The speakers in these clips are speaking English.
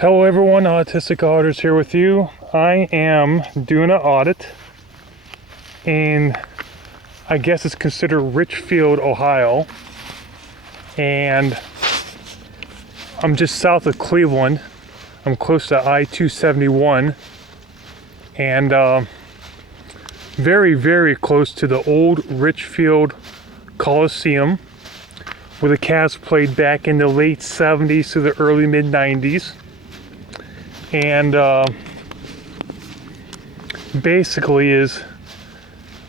Hello everyone, Autistic Auditors here with you. I am doing an audit in, I guess it's considered Richfield, Ohio. And I'm just south of Cleveland. I'm close to I-271. And very, very close to the old Richfield Coliseum, where the Cavs played back in the late 70s to the early mid 90s. And basically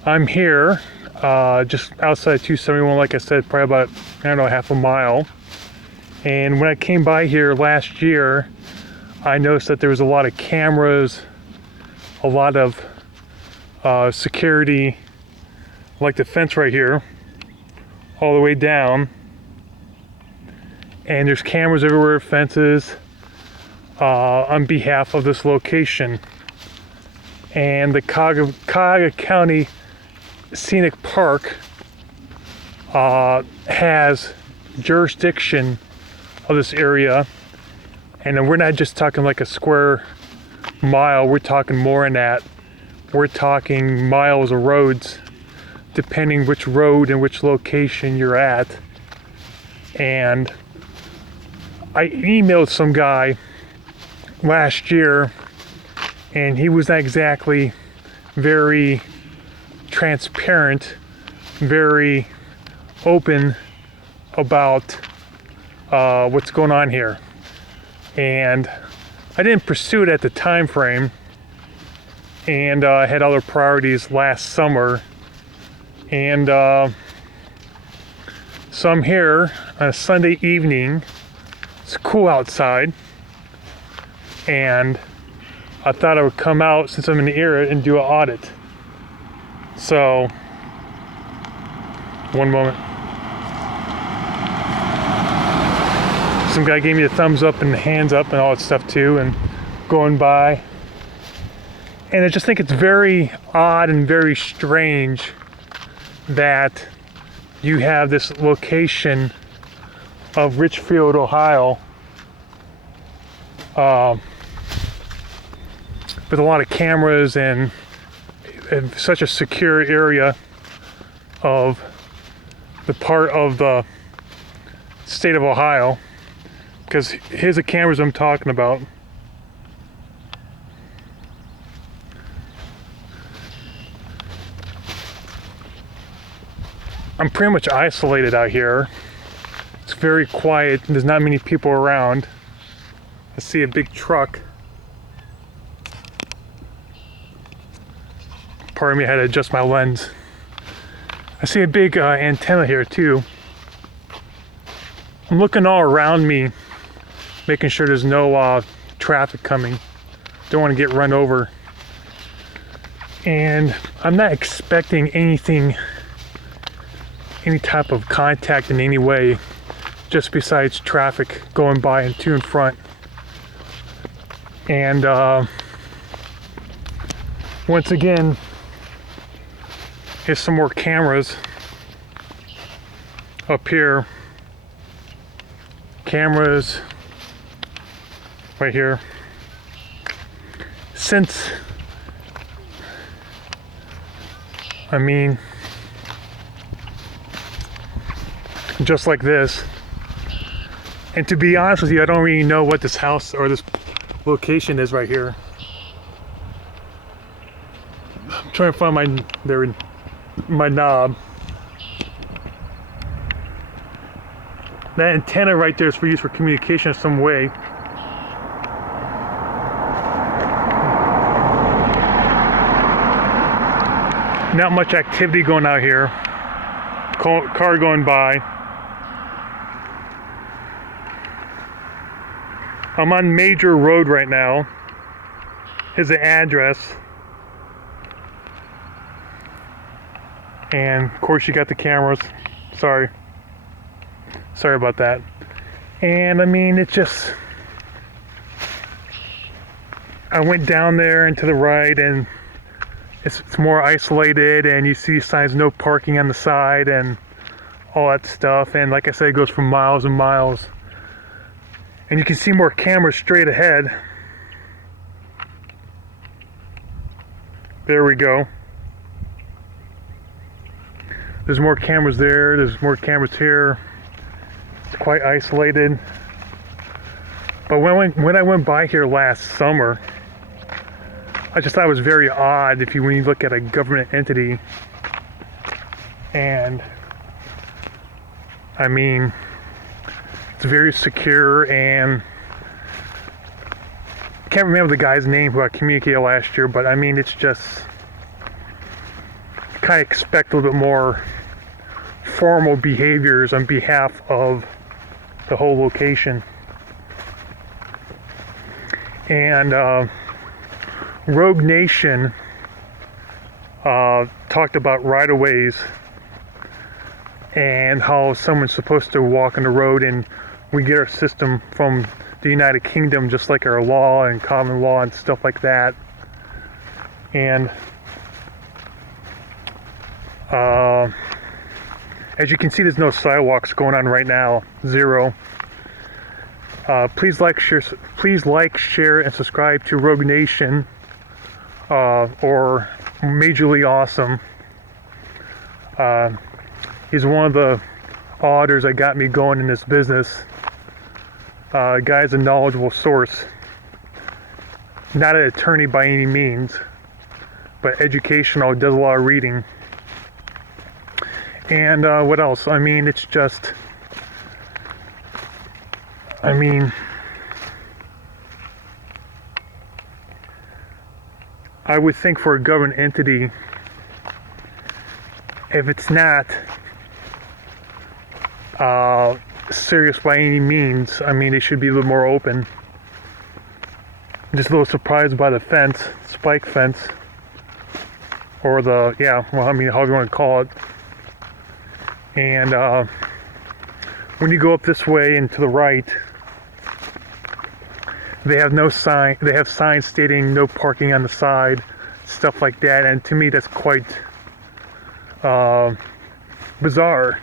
I'm here just outside 271, like I said, probably about, I don't know, half a mile. And when I came by here last year, I noticed that there was a lot of cameras, a lot of security, like the fence right here, all the way down. And there's cameras everywhere, fences, on behalf of this location. And the Cuyahoga County Scenic Park has jurisdiction of this area. And we're not just talking like a square mile, we're talking more than that. We're talking miles of roads, depending which road and which location you're at. And I emailed some guy last year, and he was not exactly very transparent, very open about what's going on here. And I didn't pursue it at the time frame, and I had other priorities last summer. And so I'm here on a Sunday evening. It's cool outside, and I thought I would come out since I'm in the area and do an audit. So, one moment. Some guy gave me a thumbs up and the hands up and all that stuff too, and going by. And I just think it's very odd and very strange that you have this location of Richfield, Ohio, with a lot of cameras and such a secure area of the part of the state of Ohio, because here's the cameras I'm talking about. I'm pretty much isolated out here. It's very quiet, there's not many people around. I see a big truck. Pardon me, I had to adjust my lens. I see a big antenna here too. I'm looking all around me, making sure there's no traffic coming. Don't want to get run over. And I'm not expecting anything, any type of contact in any way, just besides traffic going by and to and front. And once again, here's some more cameras up here. Cameras right here. Since, I mean, just like this. And to be honest with you, I don't really know what this house or this location is right here. I'm trying to find my knob. That antenna right there is for use for communication in some way. Not much activity going out here. Car going by. I'm on Major Road right now. Here's the address. And of course you got the cameras. Sorry about that. And I mean, it's just, I went down there and to the right, and it's more isolated, and you see signs no parking on the side and all that stuff. And like I said, it goes for miles and miles. And you can see more cameras straight ahead. There we go. There's more cameras there, there's more cameras here. It's quite isolated. But when I went by here last summer, I just thought it was very odd when you look at a government entity. And I mean, it's very secure, and I can't remember the guy's name who I communicated last year, but I mean, it's just kind of expect a little bit more formal behaviors on behalf of the whole location. And Rogue Nation talked about right-of-ways and how someone's supposed to walk on the road, and we get our system from the United Kingdom, just like our law and common law and stuff like that. And as you can see, there's no sidewalks going on right now, zero. Please like, share, and subscribe to Rogue Nation or Majorly Awesome. He's one of the auditors that got me going in this business. Guy's a knowledgeable source. Not an attorney by any means, but educational, does a lot of reading. And what else? I mean, it's just, I mean, I would think for a government entity, if it's not serious by any means, I mean, they should be a little more open. Just a little surprised by the fence, spike fence, or the, yeah, well, I mean, however you want to call it. And when you go up this way and to the right, they have no sign. They have signs stating no parking on the side, stuff like that. And to me, that's quite bizarre.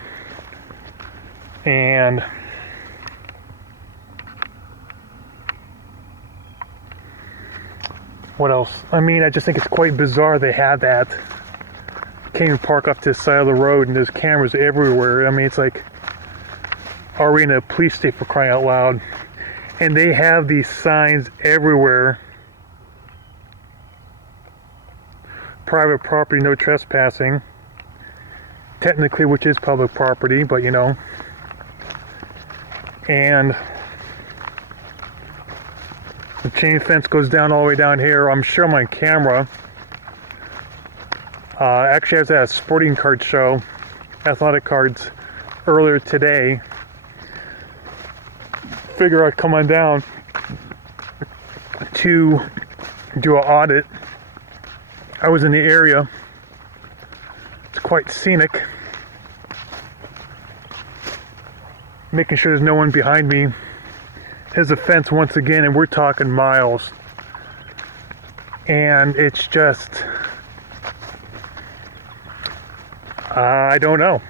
And what else? I mean, I just think it's quite bizarre they have that. Can't even park off to the side of the road, and there's cameras everywhere. I mean, it's like, are we in a police state, for crying out loud? And they have these signs everywhere. Private property, no trespassing. Technically, which is public property, but you know. And the chain fence goes down all the way down here. I'm sure I'm on camera. Actually, I was at a sporting card show, athletic cards, earlier today. Figure I'd come on down to do an audit. I was in the area. It's quite scenic. Making sure there's no one behind me. There's a fence once again, and we're talking miles. And it's just, I don't know.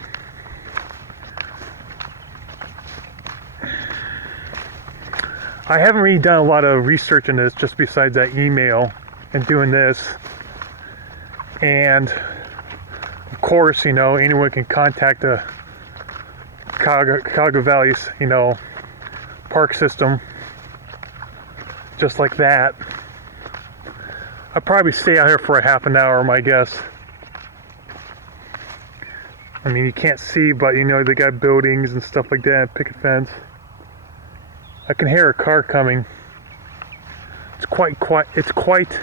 I haven't really done a lot of research on this, just besides that email and doing this. And of course, you know, anyone can contact the Cuyahoga Valley's, you know, park system, just like that. I'll probably stay out here for a half an hour, my guess. I mean, you can't see, but you know, they got buildings and stuff like that, picket fence. I can hear a car coming. It's quite quiet. It's quite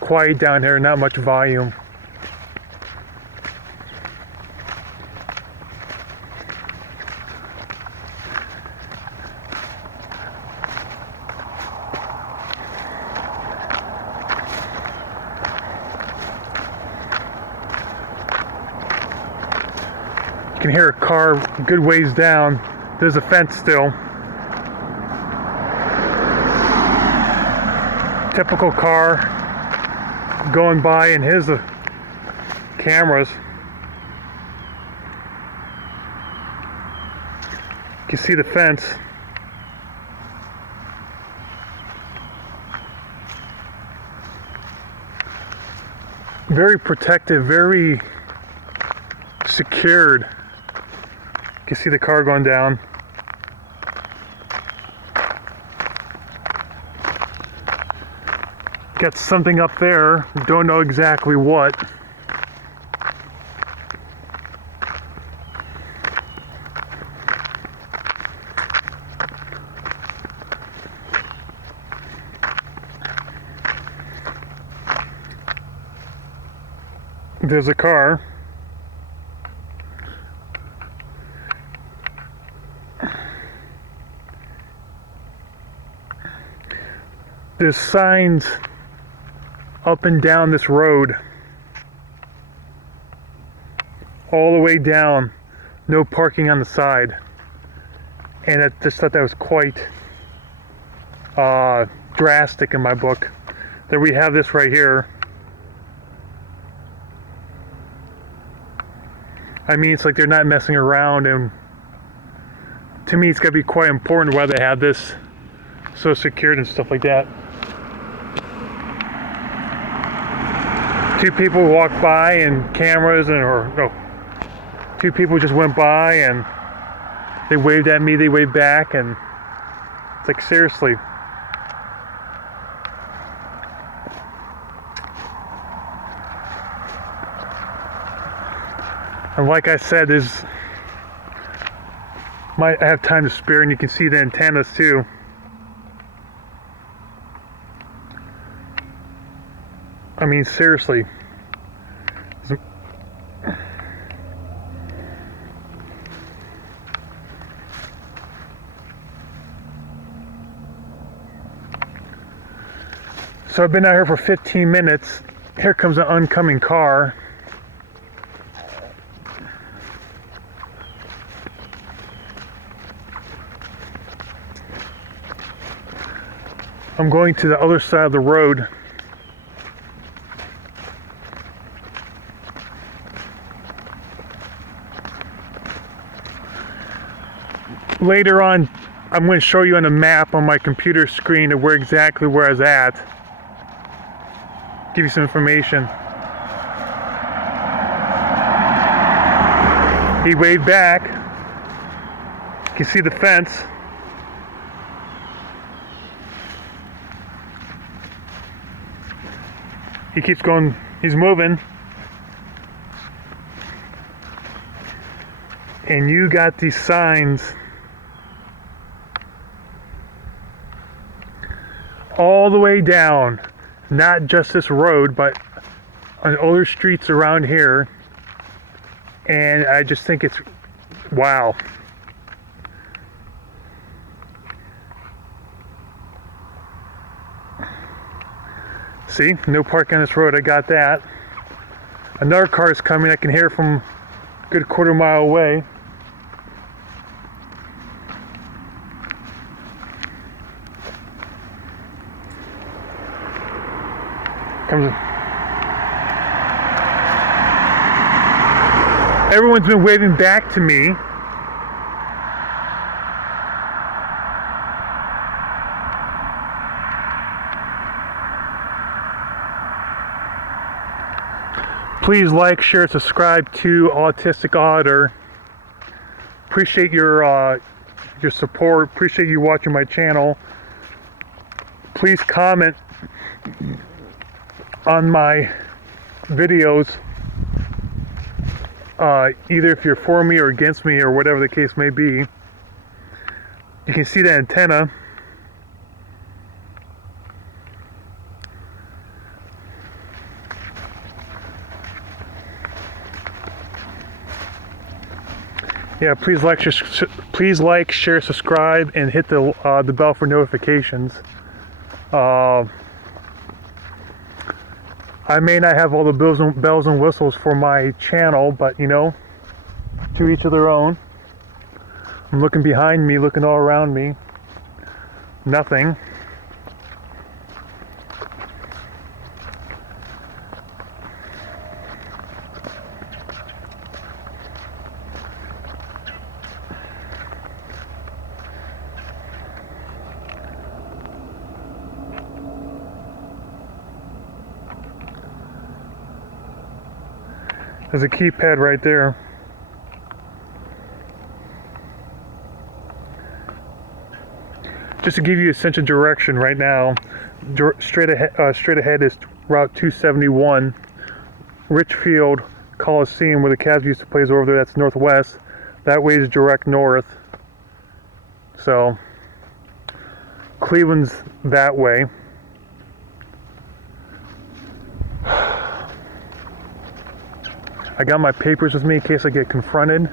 quiet down here, not much volume. You can hear a car a good ways down. There's a fence still. Typical car going by, and here's the cameras. You can see the fence. very protective, very secured. You can see the car going down. Got something up there, don't know exactly what. There's a car. There's signs up and down this road, all the way down, no parking on the side. And I just thought that was quite drastic in my book. Then we have this right here. I mean, it's like they're not messing around, and to me it's got to be quite important why they have this so secured and stuff like that. Two people walked by and cameras, two people just went by and they waved at me, they waved back, and it's like, seriously. And like I said, I have time to spare, and you can see the antennas too. I mean, seriously. So I've been out here for 15 minutes. Here comes an oncoming car. I'm going to the other side of the road. Later on, I'm going to show you on a map on my computer screen of exactly where I was at. Give you some information. He waved back. You can see the fence. He keeps going, he's moving. And you got these signs all the way down, not just this road, but on other streets around here. And I just think it's, wow. See, no parking on this road, I got that. Another car is coming, I can hear it from a good quarter mile away. Everyone's been waving back to me. Please like, share, subscribe to Autistic Auditor. Appreciate your support. Appreciate you watching my channel. Please comment on my videos, either if you're for me or against me or whatever the case may be. You can see the antenna. Yeah, please like, share, subscribe, and hit the bell for notifications. I may not have all the bells and whistles for my channel, but you know, to each of their own. I'm looking behind me, looking all around me. Nothing. There's a keypad right there. Just to give you a sense of direction right now, straight ahead is Route 271, Richfield Coliseum, where the Cavs used to play, is over there. That's northwest. That way is direct north. So Cleveland's that way. I got my papers with me in case I get confronted.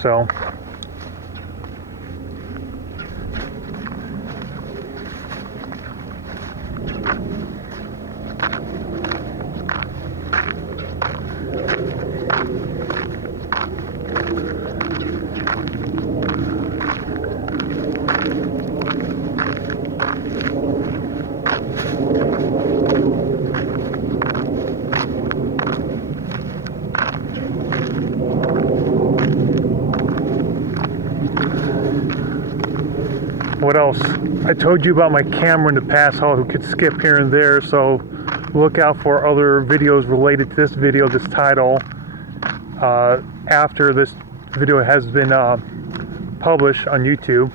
So what else? I told you about my camera in the past, how it could skip here and there, so look out for other videos related to this video, this title, after this video has been published on YouTube.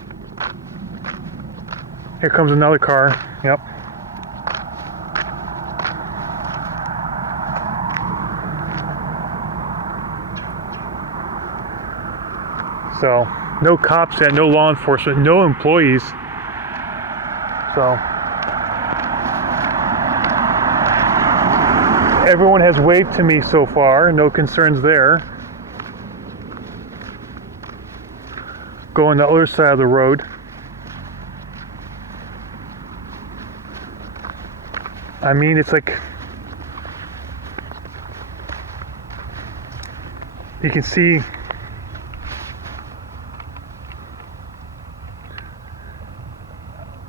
Here comes another car. Yep. So, no cops and no law enforcement, no employees. So, everyone has waved to me so far, no concerns there. Go on the other side of the road. I mean, it's like, you can see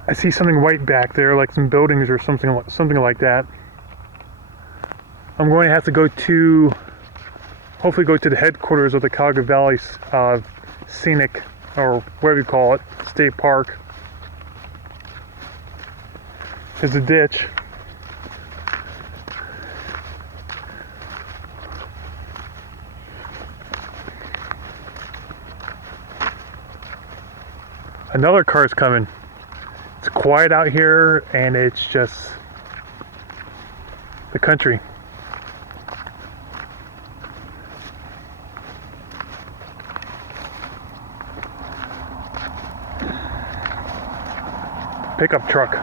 I see something white back there, like some buildings or something like that. I'm going to have to hopefully go to the headquarters of the Cuyahoga Valley Scenic, or whatever you call it, State Park. There's a ditch. Another car's coming. It's quiet out here, and it's just the country. Pickup truck.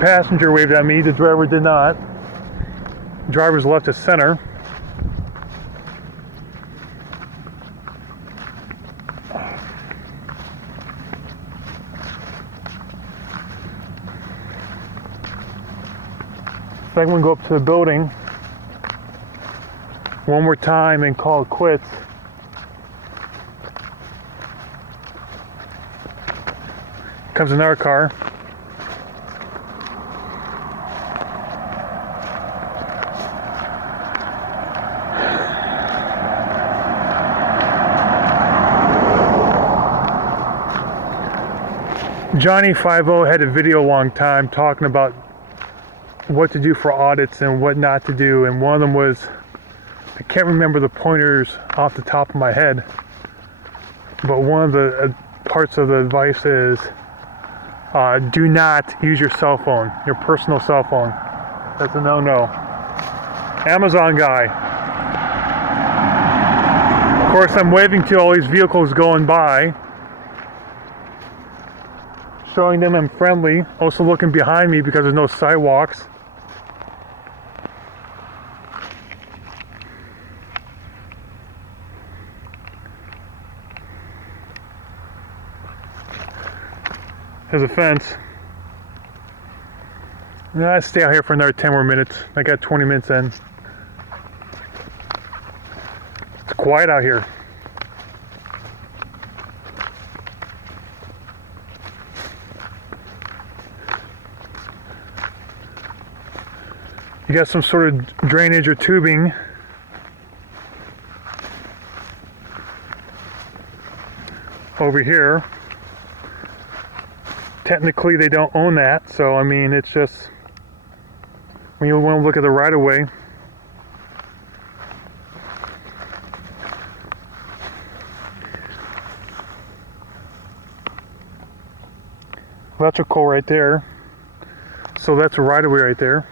Passenger waved at me, the driver did not. Driver's left to center. So I'm going to go up to the building one more time and call it quits. Comes another car. Johnny 50 had a video a long time talking about what to do for audits and what not to do, and one of them was, I can't remember the pointers off the top of my head, but one of the parts of the advice is do not use your cell phone, your personal cell phone. That's a no-no. Amazon guy. Of course, I'm waving to all these vehicles going by, showing them I'm friendly, also looking behind me because there's no sidewalks. There's a fence. I stay out here for another 10 more minutes. I got 20 minutes in. It's quiet out here. You got some sort of drainage or tubing over here. Technically they don't own that, so I mean it's just, when you want to look at the right of way, electrical right there, so that's a right of way right there.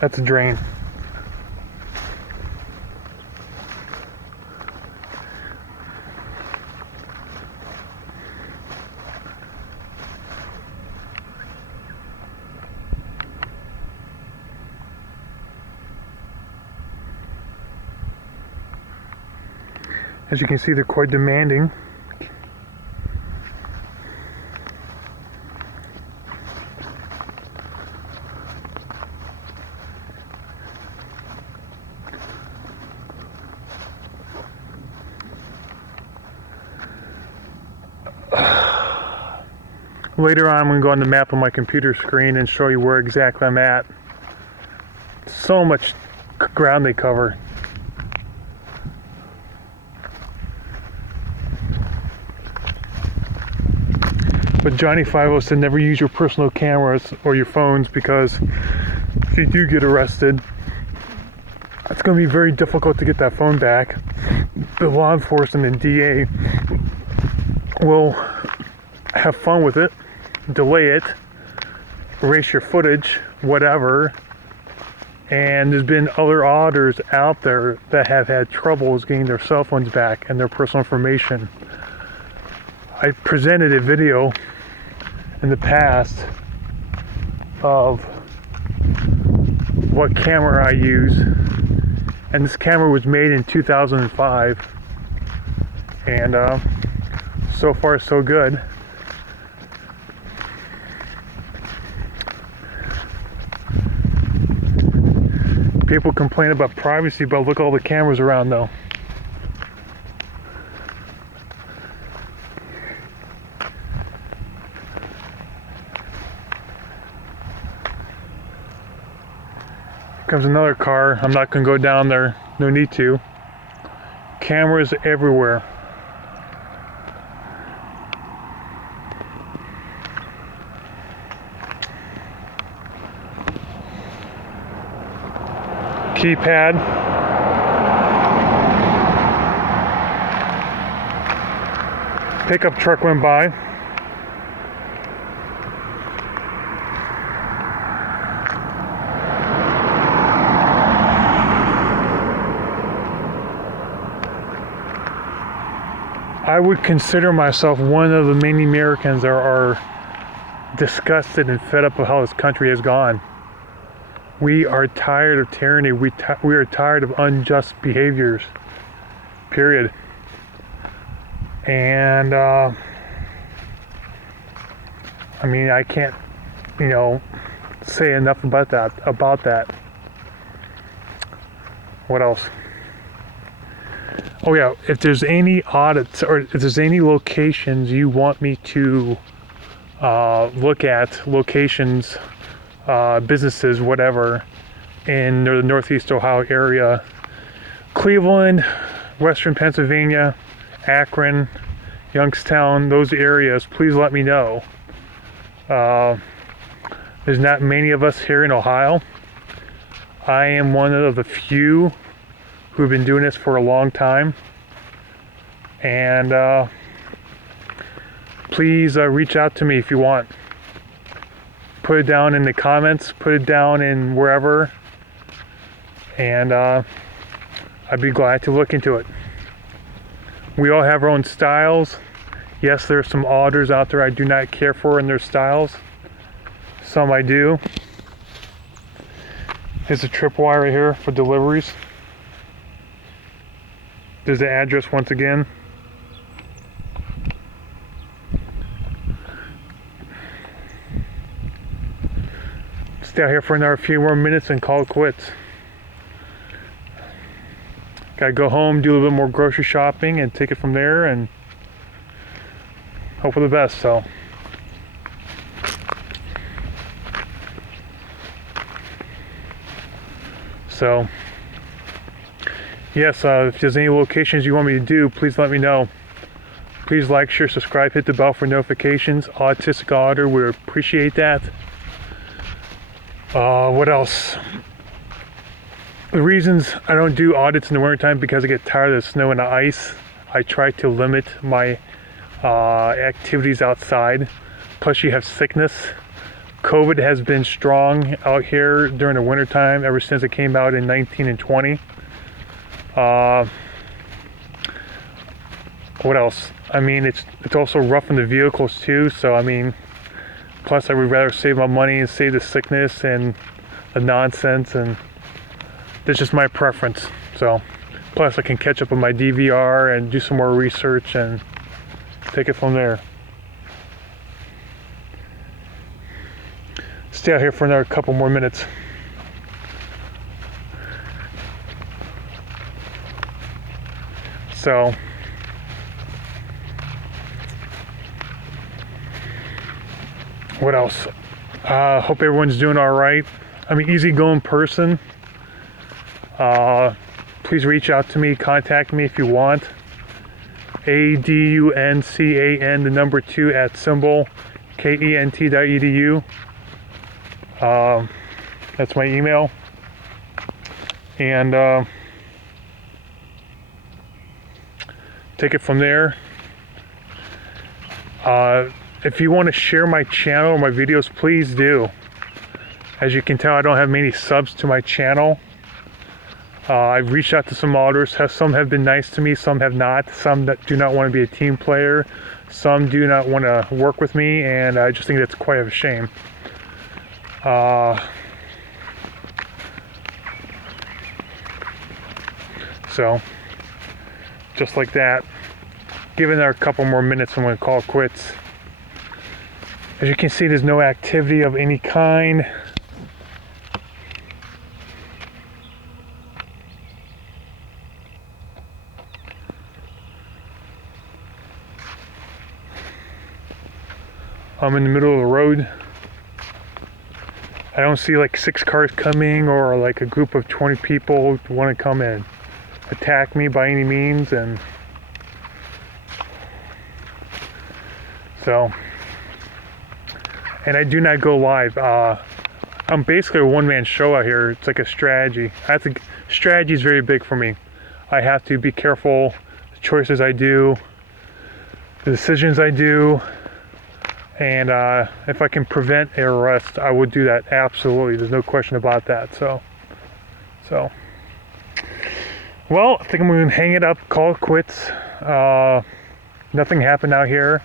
That's a drain. As you can see, they're quite demanding. Later on, I'm going to go on the map on my computer screen and show you where exactly I'm at. So much ground they cover. But Johnny 50 said never use your personal cameras or your phones, because if you do get arrested, it's going to be very difficult to get that phone back. The law enforcement and DA will have fun with it, delay it, erase your footage, whatever. And there's been other auditors out there that have had troubles getting their cell phones back and their personal information. I presented a video in the past of what camera I use, and this camera was made in 2005, and so far so good. People complain about privacy, but look at all the cameras around though. Comes another car. I'm not going to go down there. No need to. Cameras everywhere. Keypad. Pickup truck went by. I would consider myself one of the many Americans that are disgusted and fed up with how this country has gone. We are tired of tyranny. We are tired of unjust behaviors. Period. And I mean, I can't, say enough about that. What else? Oh yeah, if there's any audits or if there's any locations you want me to look at, locations, businesses, whatever, in the Northeast Ohio area, Cleveland, Western Pennsylvania, Akron, Youngstown, those areas, please let me know. There's not many of us here in Ohio. I am one of the few who've been doing this for a long time, and please reach out to me if you want. Put it down in the comments, put it down in wherever, and I'd be glad to look into it. We all have our own styles. Yes, there's some auditors out there I do not care for in their styles. Some I do. Here's a tripwire right here for deliveries. There's the address once again. stay out here for another few more minutes and call it quits. Gotta go home, do a little bit more grocery shopping, and take it from there, and hope for the best. So yes, if there's any locations you want me to do, please let me know. Please like, share, subscribe, hit the bell for notifications. Autistic Auditor, we appreciate that. What else? The reasons I don't do audits in the wintertime because I get tired of the snow and the ice. I try to limit my activities outside. Plus you have sickness. COVID has been strong out here during the wintertime ever since it came out in 19 and 20. What else? I mean, it's also rough in the vehicles too, so I mean, plus I would rather save my money and save the sickness and the nonsense, and that's just my preference. So plus I can catch up on my DVR and do some more research and take it from there. Stay out here for another couple more minutes. So what else? Hope everyone's doing all right. I'm an easygoing person. Please reach out to me, contact me if you want. ADUNCAN, the number 2 at symbol KENT.edu. That's my email. And take it from there. If you want to share my channel or my videos, please do. As you can tell, I don't have many subs to my channel. I've reached out to some auditors. Some have been nice to me, some have not. Some that do not want to be a team player. Some do not want to work with me, and I just think that's quite a shame. So, just like that. Given there a couple more minutes, I'm going to call it quits. As you can see, there's no activity of any kind. I'm in the middle of the road. I don't see like 6 cars coming or like a group of 20 people who want to come and attack me by any means, and so, and I do not go live. I'm basically a one-man show out here. It's like a strategy. Strategy is very big for me. I have to be careful the choices I do, the decisions I do, and if I can prevent an arrest, I would do that. Absolutely, there's no question about that. So well, I think I'm going to hang it up, call it quits. Nothing happened out here.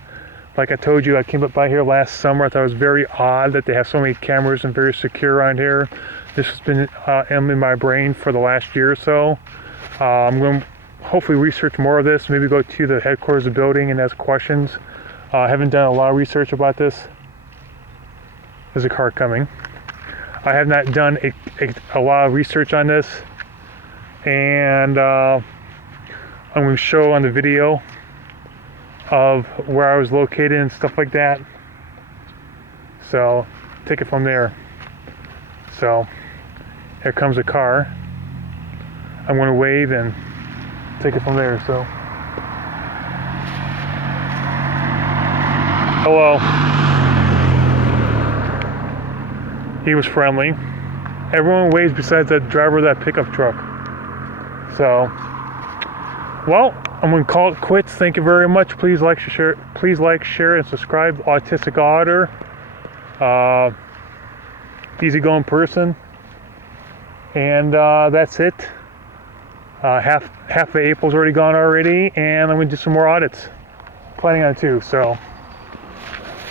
Like I told you, I came up by here last summer. I thought it was very odd that they have so many cameras and very secure around here. This has been in my brain for the last year or so. I'm going to hopefully research more of this, maybe go to the headquarters of the building and ask questions. I haven't done a lot of research about this. There's a car coming. I have not done a lot of research on this, and I'm going to show on the video of where I was located and stuff like that. So take it from there. So here comes a car. I'm going to wave and take it from there. So hello. He was friendly. Everyone waves besides the driver of that pickup truck. So, well, I'm going to call it quits. Thank you very much. Please like, share, and subscribe. Autistic Auditor. Easygoing person. And that's it. Half of April's already gone already, and I'm going to do some more audits. Planning on 2, so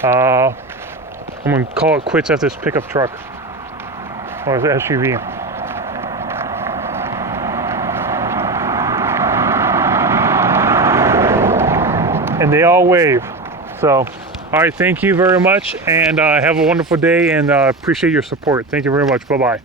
I'm going to call it quits after this pickup truck or the SUV. And they all wave, so All right, thank you very much, and have a wonderful day, and appreciate your support. Thank you very much. Bye-bye.